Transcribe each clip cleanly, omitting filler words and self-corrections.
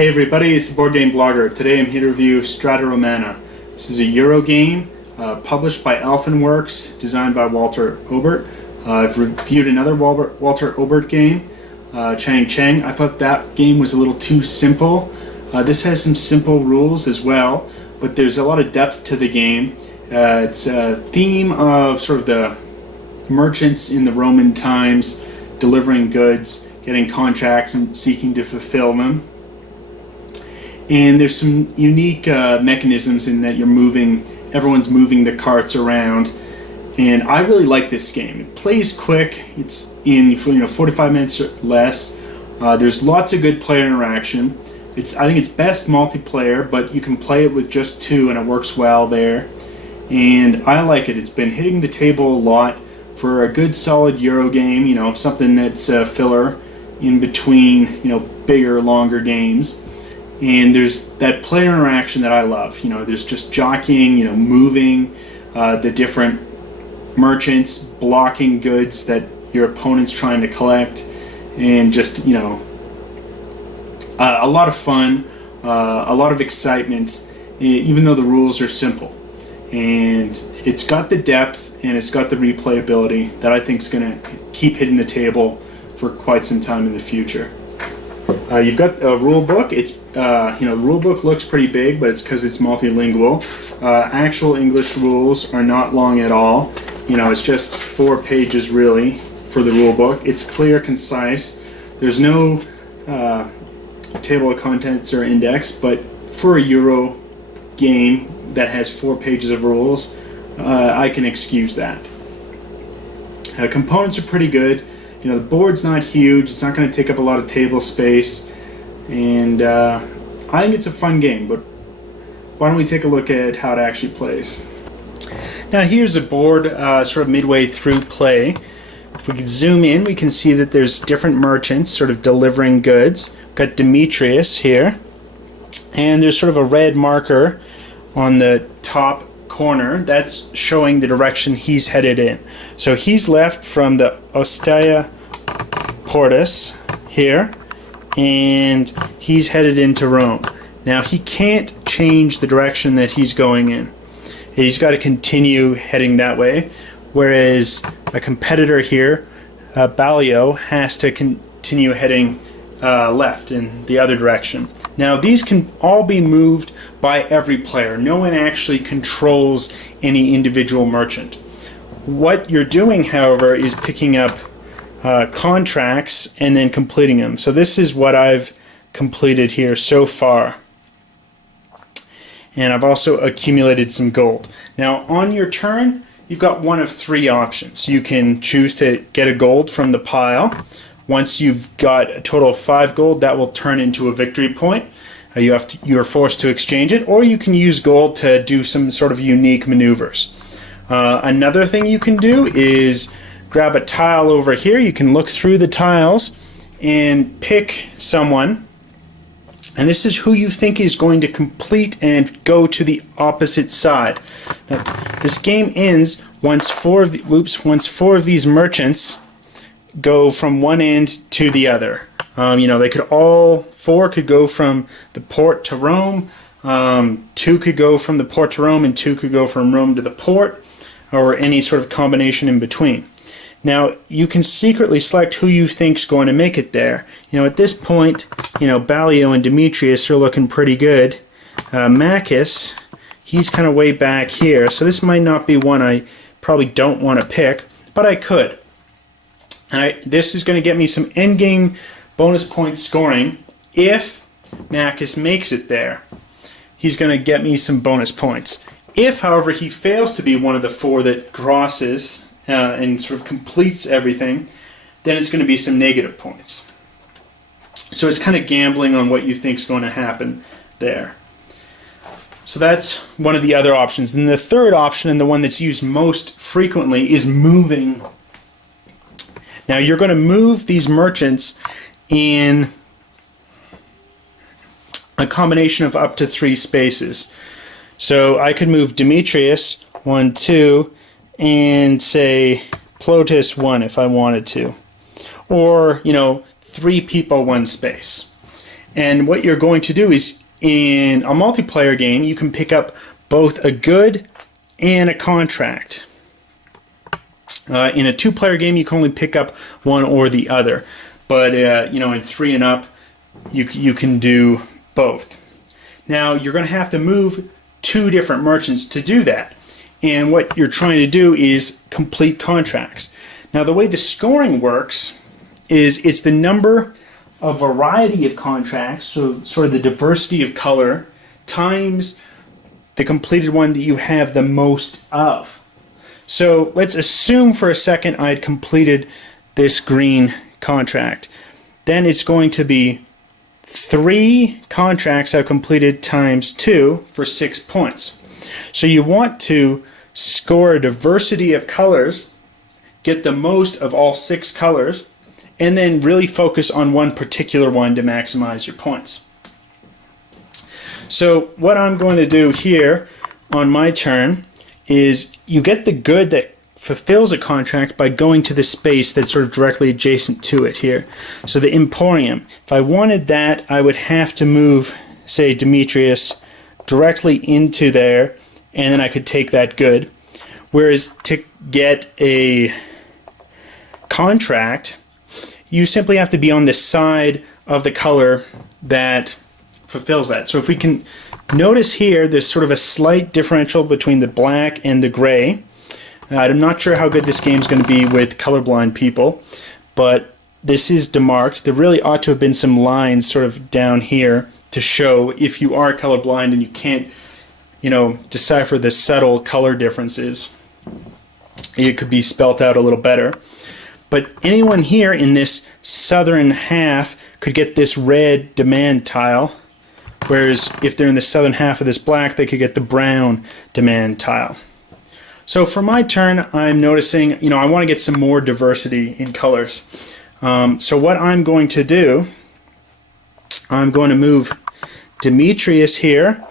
Hey everybody, it's the Board Game Blogger. Today I'm here to review Strada Romana. This is a Euro game published by Elfinwerks, designed by Walter Obert. I've reviewed another Walter Obert game, Chang Cheng. I thought that game was a little too simple. This has some simple rules as well, but there's a lot of depth to the game. It's a theme of sort of the merchants in the Roman times, delivering goods, getting contracts and seeking to fulfill them. And there's some unique mechanisms in that everyone's moving the carts around. And I really like this game. It plays quick. It's in 45 minutes or less. There's lots of good player interaction. I think it's best multiplayer, but you can play it with just two and it works well there. And I like it. It's been hitting the table a lot for a good solid Euro game, something that's a filler in between, bigger, longer games. And there's that player interaction that I love. There's just jockeying, moving, the different merchants, blocking goods that your opponent's trying to collect, and just, a lot of fun, a lot of excitement, even though the rules are simple. And it's got the depth and it's got the replayability that I think is going to keep hitting the table for quite some time in the future. You've got a rulebook. It's the rulebook looks pretty big, but it's because it's multilingual. Actual English rules are not long at all. It's just 4 pages really for the rulebook. It's clear, concise. There's no table of contents or index, but for a Euro game that has 4 pages of rules, I can excuse that. Components are pretty good. The board's not huge. It's not going to take up a lot of table space, and I think it's a fun game. But why don't we take a look at how it actually plays? Now here's a board sort of midway through play. If we can zoom in, we can see that there's different merchants sort of delivering goods. We've got Demetrius here, and there's sort of a red marker on the top corner that's showing the direction he's headed in. So he's left from the Ostia Portus here, and he's headed into Rome. Now he can't change the direction that he's going in. He's got to continue heading that way, whereas a competitor here, Ballio, has to continue heading left in the other direction. Now these can all be moved by every player. No one actually controls any individual merchant. What you're doing, however, is picking up contracts and then completing them. So this is what I've completed here so far. And I've also accumulated some gold. Now on your turn, you've got one of 3 options. You can choose to get a gold from the pile. Once you've got a total of 5 gold, that will turn into a victory point. You're forced to exchange it, or you can use gold to do some sort of unique maneuvers. Another thing you can do is grab a tile over here. You can look through the tiles and pick someone, and this is who you think is going to complete and go to the opposite side. Now, this game ends once 4 of these merchants go from one end to the other. They could all 4 could go from the port to Rome, 2 could go from the port to Rome, and 2 could go from Rome to the port, or any sort of combination in between. Now you can secretly select who you think's going to make it there. At this point, Ballio and Demetrius are looking pretty good. Macus, he's kind of way back here, so this might not be one I probably don't want to pick, but I could. This is going to get me some endgame bonus point scoring. If Macus makes it there, he's going to get me some bonus points. If, however, he fails to be one of the 4 that crosses and sort of completes everything, then it's going to be some negative points. So it's kind of gambling on what you think is going to happen there. So that's one of the other options. And the third option, and the one that's used most frequently, is moving. Now you're going to move these merchants in a combination of up to 3 spaces. So I could move Demetrius 1, 2, and say Plotus 1 if I wanted to. Or, 3 people, 1 space. And what you're going to do is, in a multiplayer game, you can pick up both a good and a contract. In a two-player game, you can only pick up one or the other. But in 3 and up, you can do both. Now, you're going to have to move 2 different merchants to do that. And what you're trying to do is complete contracts. Now, the way the scoring works is it's the number of variety of contracts, so sort of the diversity of color, times the completed one that you have the most of. So let's assume for a second I'd completed this green contract. Then it's going to be 3 contracts I've completed times 2 for 6 points. So you want to score a diversity of colors, get the most of all 6 colors, and then really focus on one particular one to maximize your points. So what I'm going to do here on my turn is you get the good that fulfills a contract by going to the space that's sort of directly adjacent to it here. So the Emporium. If I wanted that, I would have to move, say, Demetrius directly into there, and then I could take that good. Whereas to get a contract, you simply have to be on the side of the color that fulfills that. So if we can notice here, there's sort of a slight differential between the black and the gray. I'm not sure how good this game is going to be with colorblind people, but this is demarked. There really ought to have been some lines sort of down here to show if you are colorblind and you can't, decipher the subtle color differences. It could be spelt out a little better. But anyone here in this southern half could get this red demand tile, whereas if they're in the southern half of this black, they could get the brown demand tile. So for my turn, I'm noticing, I want to get some more diversity in colors. So what I'm going to do, I'm going to move Demetrius here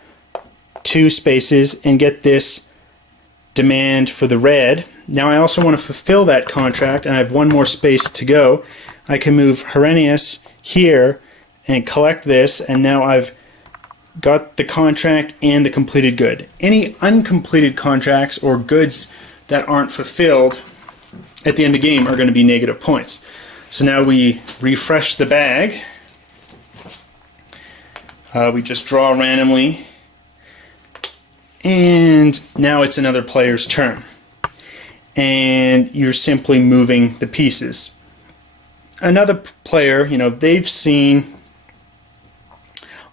2 spaces and get this demand for the red. Now I also want to fulfill that contract, and I have 1 more space to go. I can move Herennius here and collect this, and now I've got the contract and the completed good. Any uncompleted contracts or goods that aren't fulfilled at the end of the game are going to be negative points. So now we refresh the bag. We just draw randomly, and now it's another player's turn. And you're simply moving the pieces. Another player, they've seen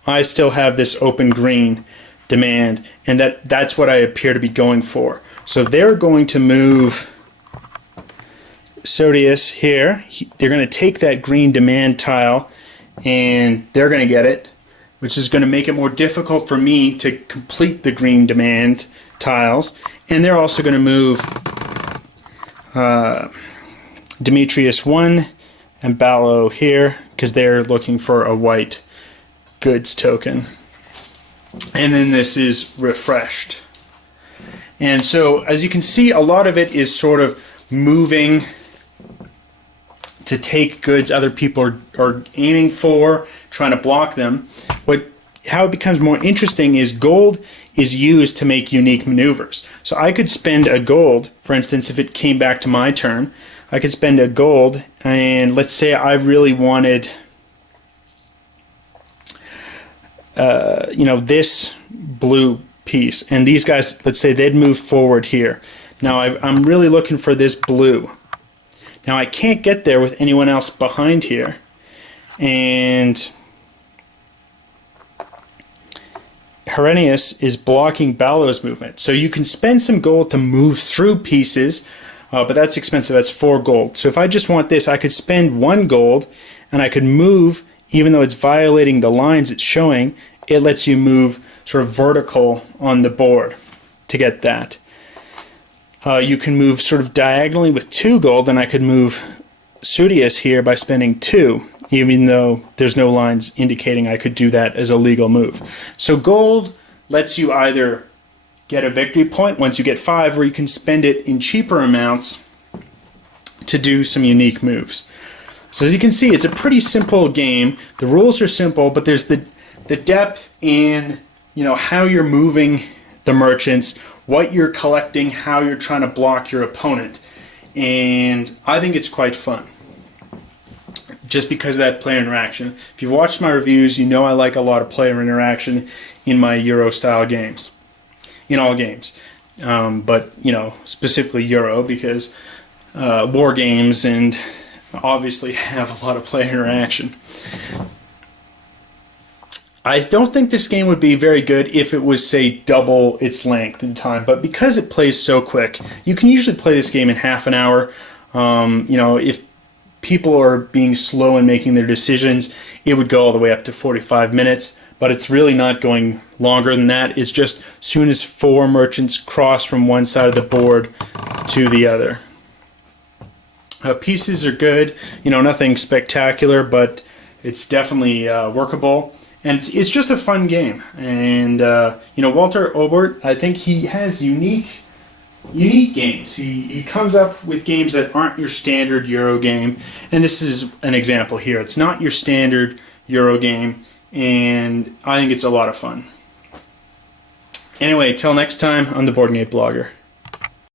I still have this open green demand, and that's what I appear to be going for. So they're going to move Sodius here. They're going to take that green demand tile, and they're going to get it, which is going to make it more difficult for me to complete the green demand tiles. And they're also going to move Demetrius 1 and Ballo here, because they're looking for a white goods token. And then this is refreshed. And so as you can see, a lot of it is sort of moving to take goods other people are aiming for, trying to block them. How it becomes more interesting is gold is used to make unique maneuvers. So I could spend a gold, for instance, if it came back to my turn, I could spend a gold, and let's say I really wanted this blue piece, and these guys, let's say they'd move forward here. Now I'm really looking for this blue. Now I can't get there with anyone else behind here, and Herennius is blocking Ballo's movement. So you can spend some gold to move through pieces, but that's expensive. That's 4 gold. So if I just want this, I could spend 1 gold, and I could move, even though it's violating the lines it's showing. It lets you move sort of vertical on the board to get that. You can move sort of diagonally with 2 gold, and I could move Sudius here by spending 2, even though there's no lines indicating I could do that as a legal move. So gold lets you either get a victory point once you get 5, or you can spend it in cheaper amounts to do some unique moves. So as you can see, it's a pretty simple game. The rules are simple, but there's the depth in, you know, how you're moving the merchants, what you're collecting, how you're trying to block your opponent. And I think it's quite fun, just because of that player interaction. If you've watched my reviews, you know I like a lot of player interaction in my Euro-style games, in all games. But, you know, specifically Euro, because war games and obviously have a lot of player interaction. I don't think this game would be very good if it was, say, double its length in time, but because it plays so quick, you can usually play this game in half an hour. You know, if people are being slow in making their decisions, it would go all the way up to 45 minutes, but it's really not going longer than that. It's just as soon as 4 merchants cross from one side of the board to the other. Pieces are good, you know, nothing spectacular, but it's definitely workable. And it's just a fun game. And, you know, Walter Obert, I think he has unique games. He comes up with games that aren't your standard Euro game. And this is an example here. It's not your standard Euro game. And I think it's a lot of fun. Anyway, till next time, I'm the Boardgame Blogger.